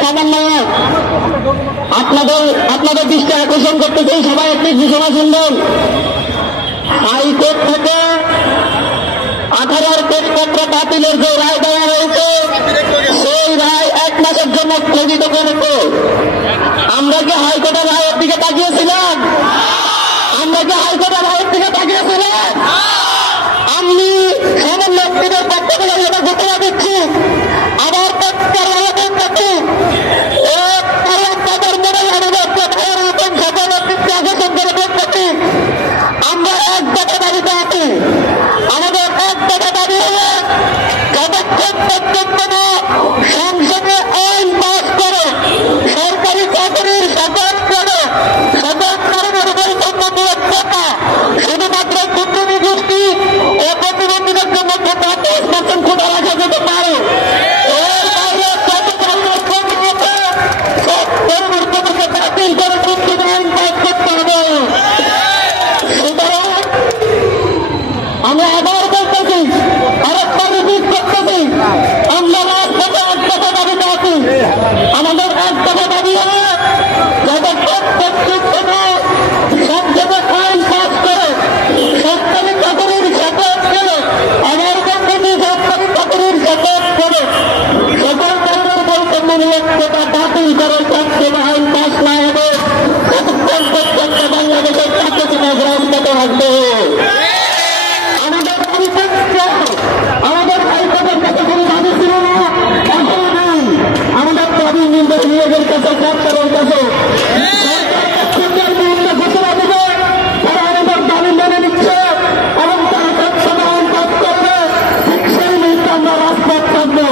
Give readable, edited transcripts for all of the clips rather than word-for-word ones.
সামান্য আপনাদের দৃষ্টি আকর্ষণ করতে চাই। সবাই একটি ঘোষণা শুনবেন। হাইকোর্ট থেকে 18 কেসপত্র বাতিলের যে রায় দেওয়া হয়েছে সেই রায় 1 মাসের জন্য স্থগিত করেছে। আমরা কি হাইকোর্টের রায়ের দিকে তাকিয়েছিলাম? আমরা কি হাইকোর্টের রায়ের দিকে তাকিয়েছিলাম? আমি সামান্য ব্যক্তিদের পক্ষ থেকে এটা ঘোষণা দিচ্ছি, আমার পক্ষের রায়তের প্রতি আমরা এক দফা দাবিতে আছি। আমাদের এক দফা দাবি হলে যতক্ষণ পর্যন্ত না সংসদে আইন পাস করে সরকারি চাকরির সকল করে সকল কারণের বৈষম্য নিরক্ষতা শুধুমাত্র দুর্নীতি গোষ্ঠী ও প্রতিবন্ধীদের জন্য 10% কোটা রাখা যেতে পারে। এর বাইরে যত ধরনের কর্মী আছে সব পরিবর্তনকে বাতিল করে নতুন আইন পাস করতে হবে। সুতরাং আমরা আবার বলতেছি, আরেকবার রিপিট করতেছি, আমরা রাজপথে এক দফা দাবিতে আছি। আমাদের এক দফা দাবি হবে যতক্ষণ পর্যন্ত না সংসদে আইন পাস করে সরকারি চাকরির শেকড় করে আমার বন্ধু সরকারি চাকরির শেকড় করে সকল ধরনের বৈষম্য নিরক্ষতা বাতিল করে সংসদে আইন পাস না হবে ততক্ষণ পর্যন্ত বাংলাদেশের চাকরি রাজপথে আসবে। আমাদের হাইকোর্টের কাছে কোনো দাবি ছিল না, এখন নেই। আমাদের দাবি নিয়োগের কাছে সরকারের কাছে সরকার বিভিন্ন ঘোষণা দেবে, তারা আমাদের দাবি মেনে নিচ্ছে এবং তারা সংসদে আইন পাস করবে। ঠিক সেই মুহূর্তে আমরা রাজপথ থাকবো।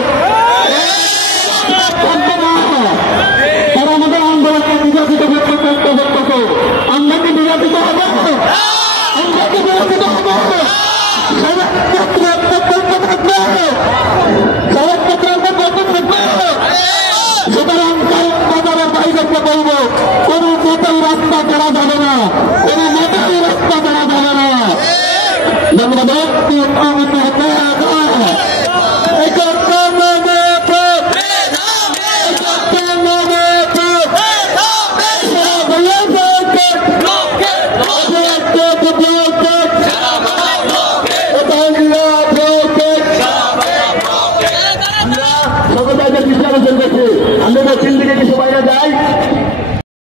তারা আমাদের আন্দোলনকে নির্যাতিত করতে চেষ্টা করতেছে। আমরা কি নির্যাতিত হবো? আমরা কি নির্যাতিত হবো? সুতরাং বাজারের বাইরে বলব কোন মতেই রাস্তা করা যাবে না, কোন মতেই রাস্তা করা যাবে না। ধন্যবাদ।